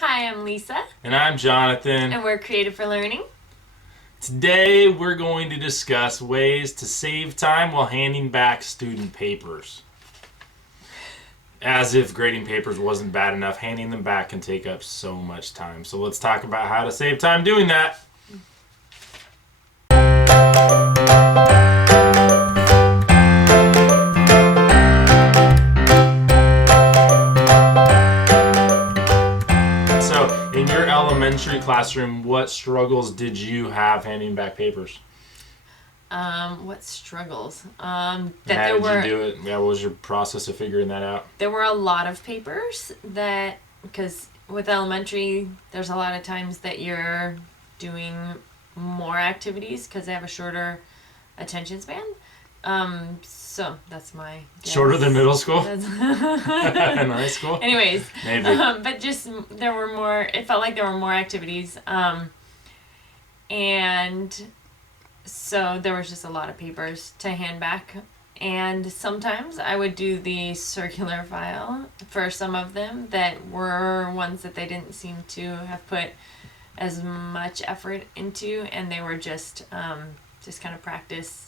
Hi, I'm Lisa, And I'm Jonathan. and we're Creative for Learning. Today we're going to discuss ways to save time while handing back student papers. As if grading papers wasn't bad enough, handing them back can take up so much time. So let's talk about how to save time doing that. So, in your elementary classroom, what struggles did you have handing back papers? What struggles? How did you do it? Yeah, what was your process of figuring that out? There were a lot of papers because with elementary, there's a lot of times that you're doing more activities because they have a shorter attention span. So that's my guess. Shorter than middle school? That's In high school? Anyways, Maybe. but just there were more. It felt like there were more activities, and so there was just a lot of papers to hand back. And sometimes I would do the circular file for some of them that were ones that they didn't seem to have put as much effort into, and they were just kind of practice.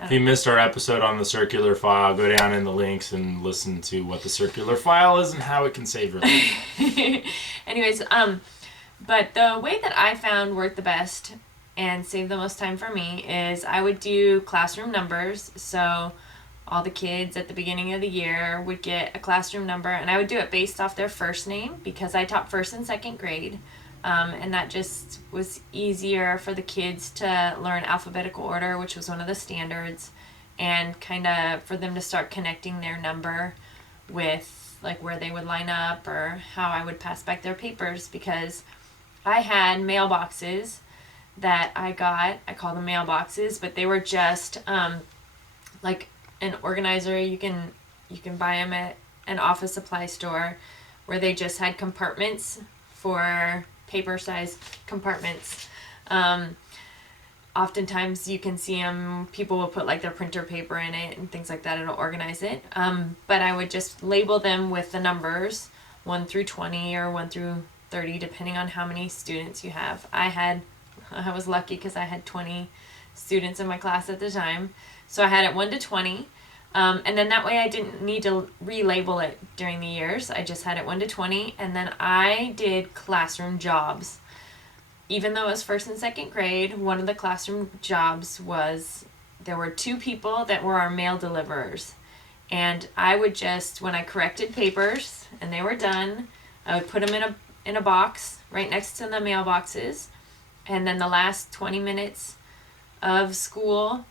If you missed our episode on the circular file, go down in the links and listen to what the circular file is and how it can save your life. Anyways, but the way that I found worked the best and saved the most time for me is I would do classroom numbers. So all the kids at the beginning of the year would get a classroom number, and I would do it based off their first name because I taught first and second grade. And that just was easier for the kids to learn alphabetical order, which was one of the standards, and kind of for them to start connecting their number with like where they would line up or how I would pass back their papers, because I had mailboxes that I call them mailboxes, but they were just like an organizer. You can buy them at an office supply store where they just had compartments for paper size compartments. Oftentimes you can see them, people will put like their printer paper in it and things like that. It'll organize it. But I would just label them with the numbers 1 through 20 or 1 through 30, depending on how many students you have. I was lucky because I had 20 students in my class at the time. So I had it 1 to 20. And then that way I didn't need to relabel it during the years. I just had it 1 to 20. And then I did classroom jobs. Even though it was first and second grade, one of the classroom jobs was there were 2 people that were our mail deliverers. And I would just, when I corrected papers and they were done, I would put them in a box right next to the mailboxes. And then the last 20 minutes of school,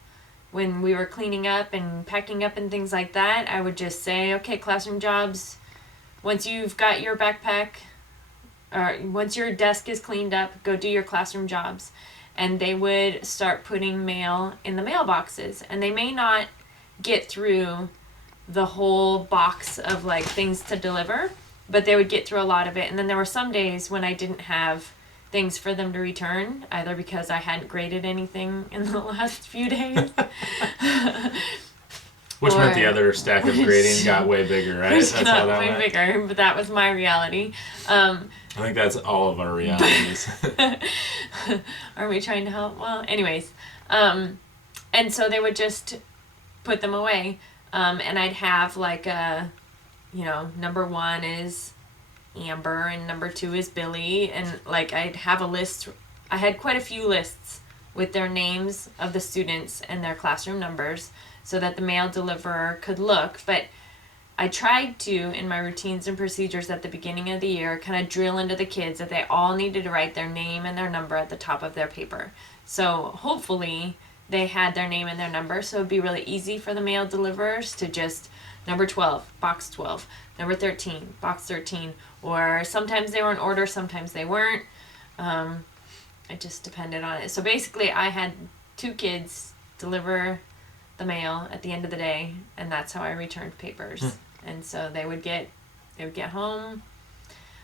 when we were cleaning up and packing up and things like that, I would just say, okay, classroom jobs, once you've got your backpack, or once your desk is cleaned up, go do your classroom jobs. And they would start putting mail in the mailboxes. And they may not get through the whole box of like things to deliver, but they would get through a lot of it. And then there were some days when I didn't have things for them to return, either because I hadn't graded anything in the last few days. Which meant the other stack of grading got way bigger, right? That's how that went. Way bigger, but that was my reality. I think that's all of our realities. Are we trying to help? Well, anyways. And so they would just put them away. And I'd have like number 1 is Amber and number 2 is Billy, and like I'd have a list. I had quite a few lists with their names of the students and their classroom numbers so that the mail deliverer could look. But I tried to, in my routines and procedures at the beginning of the year, kind of drill into the kids that they all needed to write their name and their number at the top of their paper. So hopefully they had their name and their number, so it'd be really easy for the mail deliverers to just number 12, box 12, number 13, box 13, or sometimes they were in order, sometimes they weren't. It just depended on it. So basically I had 2 kids deliver the mail at the end of the day, and that's how I returned papers. And so they would get home.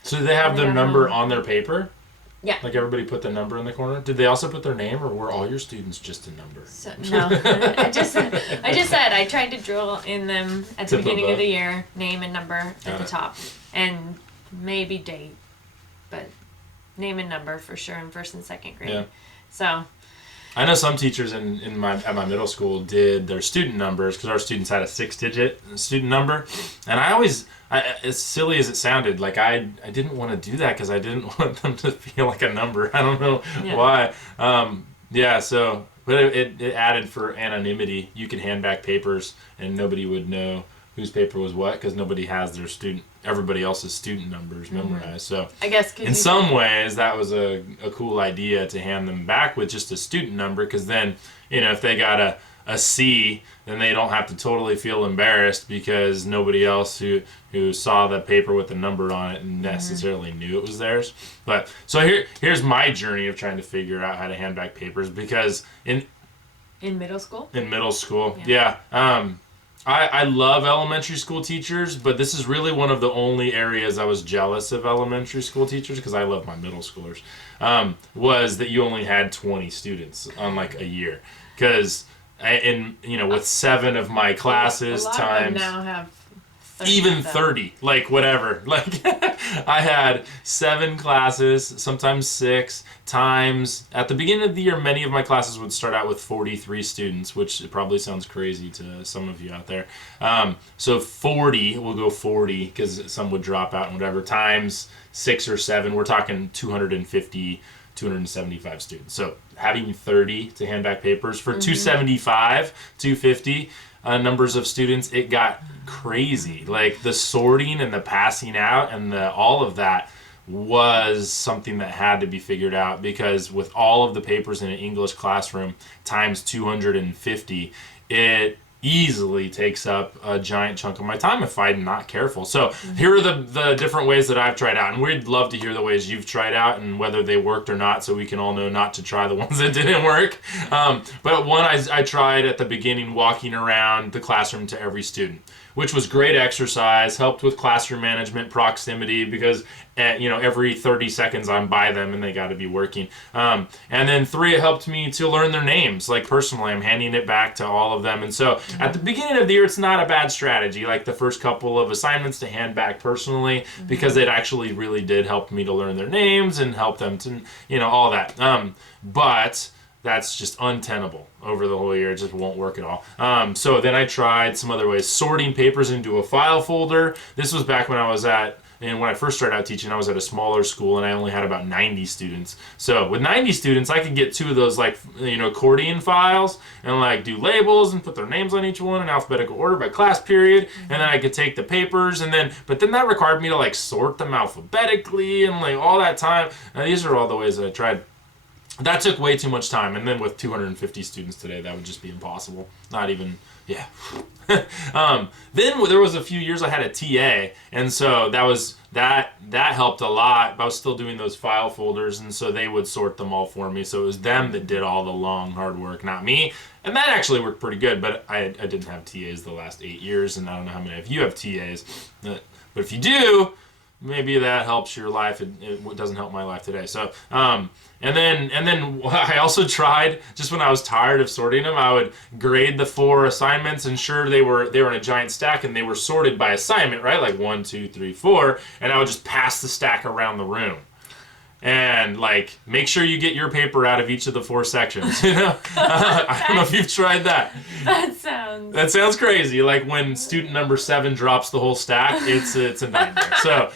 So did they have their number on their paper? Yeah. Like everybody put their number in the corner? Did they also put their name, or were all your students just a number? So, no. I just said I tried to drill in them at the beginning of the year, name and number at the top, and maybe date. but name and number for sure in first and second grade. Yeah. So I know some teachers at my middle school did their student numbers because our students had a 6-digit student number, and as silly as it sounded, like I didn't want to do that because I didn't want them to feel like a number. I don't know why. So but it added for anonymity. You could hand back papers and nobody would know whose paper was what because nobody has everybody else's student numbers memorized. So I guess in some ways that was a cool idea to hand them back with just a student number, because then, if they got a C, then they don't have to totally feel embarrassed because nobody else who saw the paper with the number on it necessarily knew it was theirs. But so here's my journey of trying to figure out how to hand back papers, because in middle school? In middle school, yeah. I love elementary school teachers, but this is really one of the only areas I was jealous of elementary school teachers, because I love my middle schoolers, was that you only had 20 students on like a year. Because with 7 of my classes a lot times... of them now have 30 even 30, like whatever. Like I had 7 classes, sometimes 6 times. At the beginning of the year, many of my classes would start out with 43 students, which probably sounds crazy to some of you out there. So 40, we'll go 40 because some would drop out and whatever, times 6 or 7, we're talking 250, 275 students. So having 30 to hand back papers for 275, 250 numbers of students, it got crazy. Like the sorting and the passing out and all of that was something that had to be figured out, because with all of the papers in an English classroom times 250, it easily takes up a giant chunk of my time if I'm not careful. So here are the different ways that I've tried out, and we'd love to hear the ways you've tried out and whether they worked or not, so we can all know not to try the ones that didn't work. But one I tried at the beginning, walking around the classroom to every student, which was great exercise, helped with classroom management, proximity, because every 30 seconds I'm by them and they got to be working. And then 3, it helped me to learn their names. Like personally, I'm handing it back to all of them. And so at the beginning of the year, it's not a bad strategy, like the first couple of assignments, to hand back personally, because it actually really did help me to learn their names and help them to, all that. But that's just untenable over the whole year. It just won't work at all. So then I tried some other ways. Sorting papers into a file folder. This was back when when I first started out teaching, I was at a smaller school and I only had about 90 students. So with 90 students, I could get 2 of those accordion files and do labels and put their names on each one in alphabetical order by class period. And then I could take the papers but then that required me to sort them alphabetically and all that time. Now these are all the ways that I tried. That took way too much time, and then with 250 students today, that would just be impossible. Not even, yeah. Then there was a few years I had a TA, and so that helped a lot. But I was still doing those file folders, and so they would sort them all for me. So it was them that did all the long, hard work, not me. And that actually worked pretty good, but I didn't have TAs the last 8 years, and I don't know how many of you have TAs. But if you do, maybe that helps your life. It doesn't help my life today. So, and then I also tried, just when I was tired of sorting them, I would grade the 4 assignments, and sure, they were in a giant stack and they were sorted by assignment, right? Like 1, 2, 3, 4, and I would just pass the stack around the room. And make sure you get your paper out of each of the 4 sections. I don't know if you've tried that. That sounds crazy. Like when student number 7 drops the whole stack, it's a nightmare. So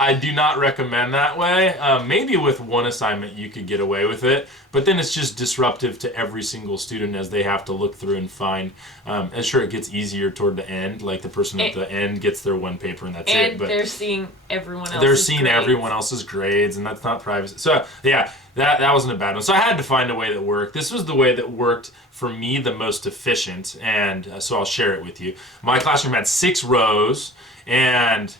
I do not recommend that way. Maybe with 1 assignment you could get away with it, but then it's just disruptive to every single student as they have to look through and find. And sure, it gets easier toward the end. Like the person at the end gets their 1 paper and that's it. And they're seeing everyone else's everyone else's grades, and that's not privacy. So yeah, that wasn't a bad one. So I had to find a way that worked. This was the way that worked for me the most efficient, and so I'll share it with you. My classroom had 6 rows, and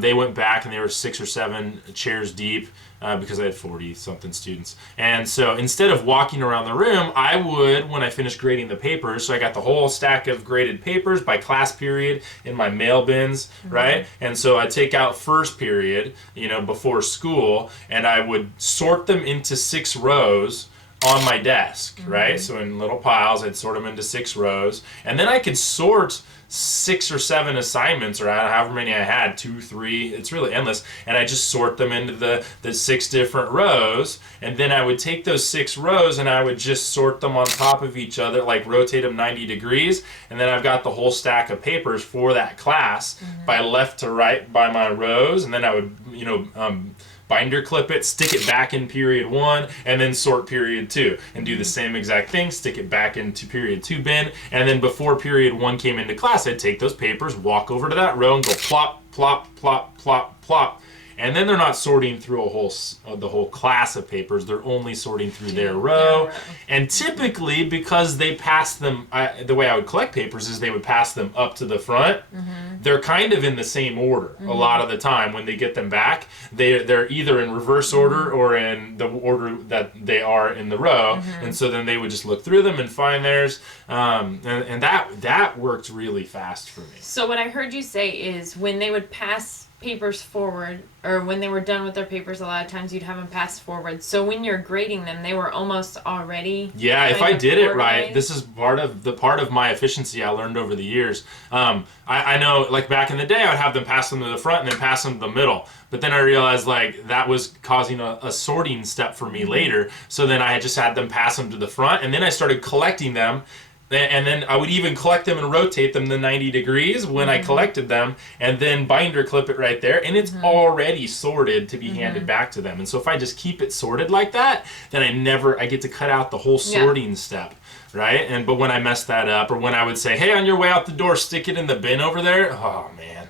they went back and they were 6 or 7 chairs deep. Because I had 40-something students. And so instead of walking around the room, I would, when I finished grading the papers, so I got the whole stack of graded papers by class period in my mail bins, right? And so I'd take out first period, before school, and I would sort them into 6 rows on my desk, right? So in little piles, I'd sort them into 6 rows. And then I could sort 6 or 7 assignments, or however many I had, 2, 3, it's really endless, and I just sort them into the 6 different rows, and then I would take those 6 rows and I would just sort them on top of each other, like rotate them 90 degrees, and then I've got the whole stack of papers for that class by left to right by my rows, and then I would, binder clip it, stick it back in period 1, and then sort period 2, and do the same exact thing, stick it back into period 2 bin, and then before period 1 came into class, I'd take those papers, walk over to that row, and go plop, plop, plop, plop, plop. And then they're not sorting through the whole class of papers. They're only sorting through their row. And typically, because they pass them, the way I would collect papers is they would pass them up to the front. They're kind of in the same order a lot of the time. When they get them back, they're either in reverse order or in the order that they are in the row. And so then they would just look through them and find theirs. And that worked really fast for me. So what I heard you say is when they would pass papers forward, or when they were done with their papers, a lot of times you'd have them pass forward. So when you're grading them, they were almost already. Yeah, if I did it right, this is part of my efficiency I learned over the years. I know, like back in the day, I would have them pass them to the front and then pass them to the middle. But then I realized like that was causing a sorting step for me later. So then I just had them pass them to the front, and then I started collecting them. And then I would even collect them and rotate them the 90 degrees when I collected them, and then binder clip it right there, and it's already sorted to be handed back to them. And so if I just keep it sorted like that, then I get to cut out the whole sorting step, right? But when I messed that up, or when I would say, hey, on your way out the door, stick it in the bin over there, oh man,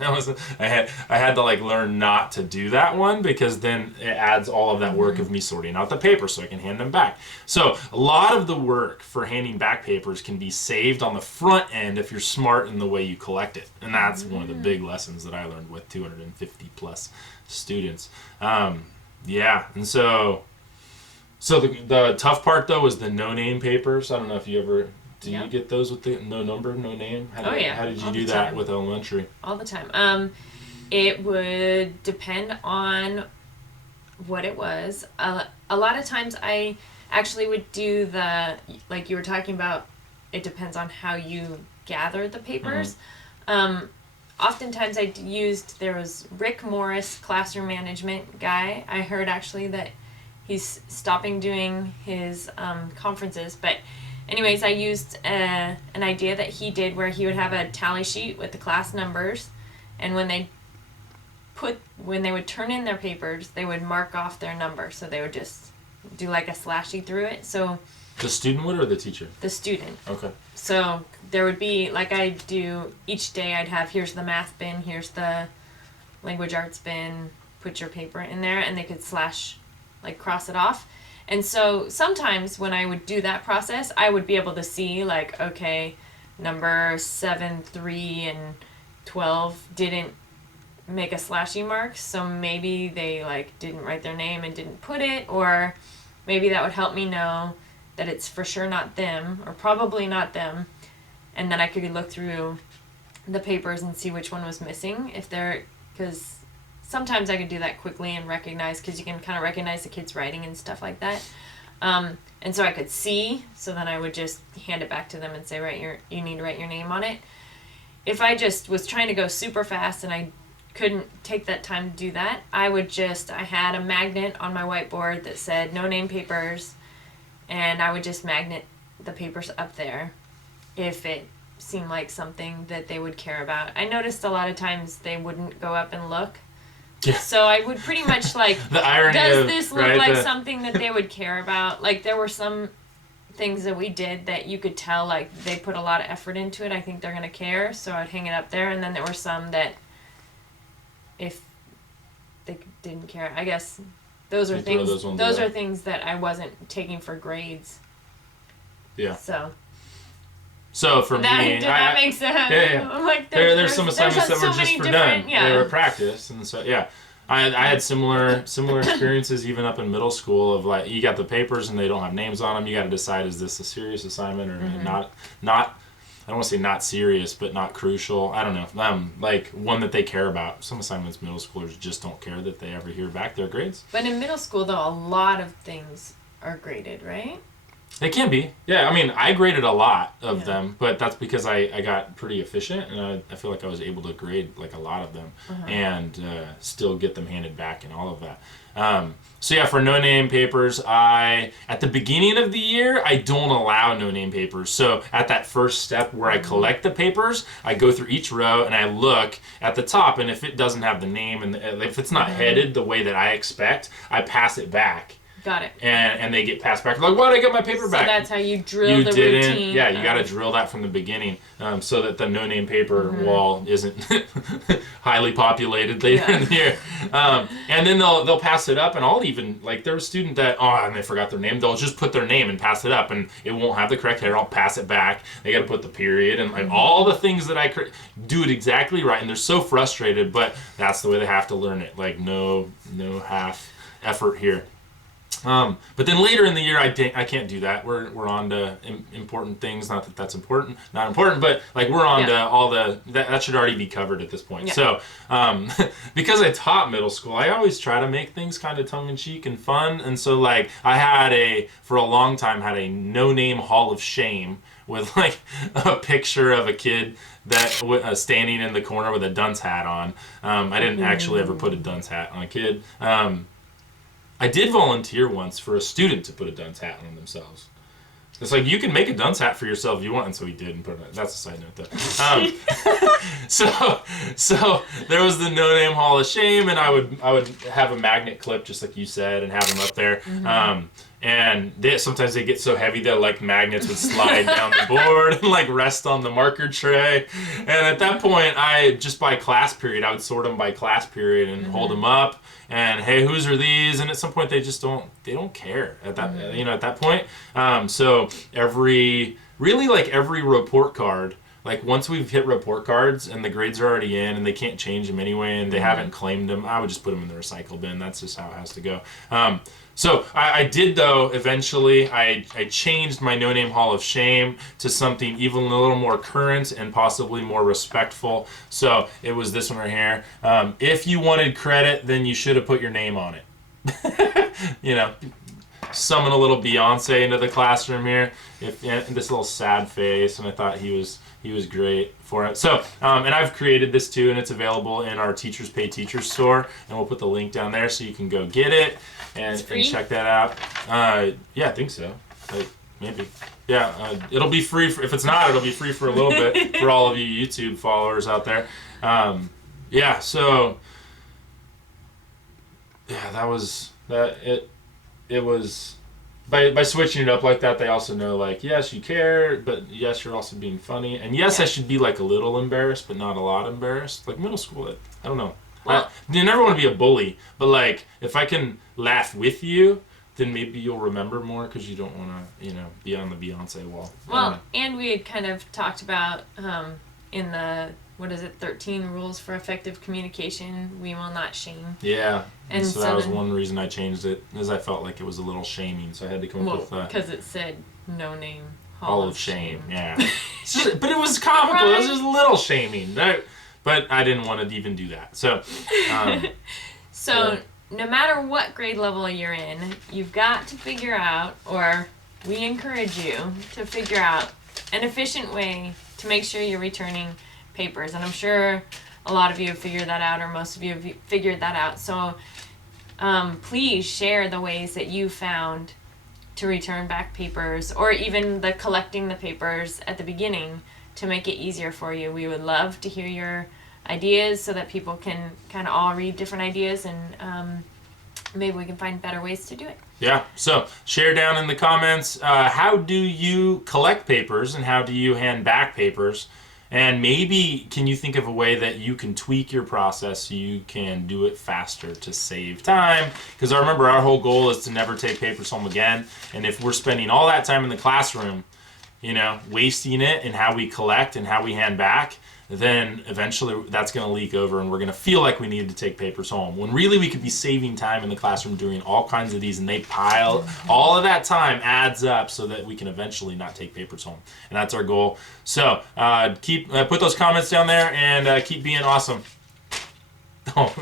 I had to like learn not to do that one, because then it adds all of that work of me sorting out the paper so I can hand them back. So a lot of the work for handing back papers can be saved on the front end if you're smart in the way you collect it. And that's one of the big lessons that I learned with 250 plus students. And so the tough part though was the no name papers. I don't know if you ever you get those with the no number, no name? How did you do that with elementary? All the time. It would depend on what it was. A lot of times I actually would do like you were talking about, it depends on how you gather the papers. Oftentimes there was Rick Morris, classroom management guy. I heard actually that he's stopping doing his conferences, but anyways, I used an idea that he did where he would have a tally sheet with the class numbers, and when they would turn in their papers, they would mark off their number, so they would just do like a slashy through it. So the student would, or the teacher? The student. Okay. So there would be, like I do each day, I'd have, here's the math bin, here's the language arts bin, put your paper in there, and they could cross it off. And so sometimes when I would do that process, I would be able to see like, okay, number 7, 3, and 12 didn't make a slashy mark, so maybe they didn't write their name and didn't put it, or maybe that would help me know that it's for sure not them, or probably not them, and then I could look through the papers and see which one was missing, because sometimes I could do that quickly and recognize, because you can kind of recognize the kid's writing and stuff like that. And so I could see, so then I would just hand it back to them and say, you need to write your name on it. If I just was trying to go super fast and I couldn't take that time to do that, I had a magnet on my whiteboard that said no name papers, and I would just magnet the papers up there if it seemed like something that they would care about. I noticed a lot of times they wouldn't go up and look. Yeah. So I would pretty much the irony does this look like something that they would care about? Like there were some things that we did that you could tell they put a lot of effort into it. I think they're going to care, so I'd hang it up there. And then there were some that if they didn't care, I guess those are things that I wasn't taking for grades. Yeah. So for me, that makes sense. Yeah. I'm like, there's some assignments that were just for done. Yeah. They were practice, and so I had similar experiences even up in middle school of you got the papers and they don't have names on them. You got to decide, is this a serious assignment or not? I don't want to say not serious, but not crucial. I don't know. One that they care about. Some assignments middle schoolers just don't care that they ever hear back their grades. But in middle school, though, a lot of things are graded, right? They can be. Yeah, I mean, I graded a lot of Yeah. them, but that's because I got pretty efficient, and I feel like I was able to grade like a lot of them and still get them handed back and all of that. So yeah, for no-name papers, at the beginning of the year, I don't allow no-name papers. So at that first step where I collect the papers, I go through each row and I look at the top, and if it doesn't have the name and if it's not headed the way that I expect, I pass it back. Got it. And they get passed back. Like, why did I get my paper back? So that's how you drill the routine. Yeah, you got to drill that from the beginning, so that the no-name paper wall isn't highly populated later in the year. And then they'll pass it up, and I'll even like there's a student that and they forgot their name. They'll just put their name and pass it up, and it won't have the correct header. I'll pass it back. They got to put the period and like all the things that I do it exactly right, and they're so frustrated, but that's the way they have to learn it. Like no half effort here. But then later in the year, I can't do that. We're on to important things. Not that that's important, not important, but like we're on to all that should already be covered at this point. Yeah. So because I taught middle school, I always try to make things kind of tongue in cheek and fun. And so like I had for a long time had a no-name Hall of Shame with like a picture of a kid that standing in the corner with a dunce hat on. I didn't actually ever put a dunce hat on a kid. I did volunteer once for a student to put a dunce hat on themselves. It's like, you can make a dunce hat for yourself if you want, and so he did and put it on. That's a side note, though. So there was the no-name Hall of Shame, and I would have a magnet clip, just like you said, and have them up there. And sometimes they get so heavy that like magnets would slide down the board and like rest on the marker tray. And at that point, by class period, I would sort them by class period and hold them up. And hey, whose are these? And at some point, they don't care at that at that point. So every report card. Like once we've hit report cards and the grades are already in and they can't change them anyway and they haven't claimed them, I would just put them in the recycle bin. That's just how it has to go. So I did, though, eventually, I changed my no-name Hall of Shame to something even a little more current and possibly more respectful. So it was this one right here. If you wanted credit, then you should have put your name on it. Summon a little Beyonce into the classroom here. This little sad face, and I thought he was great for it. So, and I've created this too, and it's available in our Teachers Pay Teachers store, and we'll put the link down there so you can go get it and check that out. Yeah, I think so. Maybe. Yeah, it'll be free. If it's not, it'll be free for a little bit for all of you YouTube followers out there. Yeah, so yeah, that was that. It was by switching it up like that, they also know like, yes, you care, but yes, you're also being funny, and yes, I should be like a little embarrassed, but not a lot embarrassed. Like middle school, I don't know. Well, you never want to be a bully, but like if I can laugh with you, then maybe you'll remember more because you don't want to, be on the Beyonce wall. Well, and we had kind of talked about in the 13 rules for effective communication, we will not shame. Yeah. And so that was one reason I changed it, is I felt like it was a little shaming, so I had to come up with because it said no name Hall of Shame. Yeah. But it was comical. Right? It was just a little shaming. But I didn't want to even do that. So no matter what grade level you're in, you've got to figure out, or we encourage you to figure out an efficient way to make sure you're returning papers. And I'm sure a lot of you have figured that out, or most of you have figured that out. So please share the ways that you found to return back papers, or even the collecting the papers at the beginning to make it easier for you. We would love to hear your ideas so that people can kind of all read different ideas, and maybe we can find better ways to do it. Yeah, so share down in the comments, how do you collect papers and how do you hand back papers? And maybe can you think of a way that you can tweak your process so you can do it faster to save time? Because I remember our whole goal is to never take papers home again. And if we're spending all that time in the classroom, wasting it in how we collect and how we hand back, then eventually that's going to leak over and we're going to feel like we need to take papers home. When really we could be saving time in the classroom doing all kinds of these, and they pile, all of that time adds up so that we can eventually not take papers home. And that's our goal. So keep put those comments down there and keep being awesome. Oh.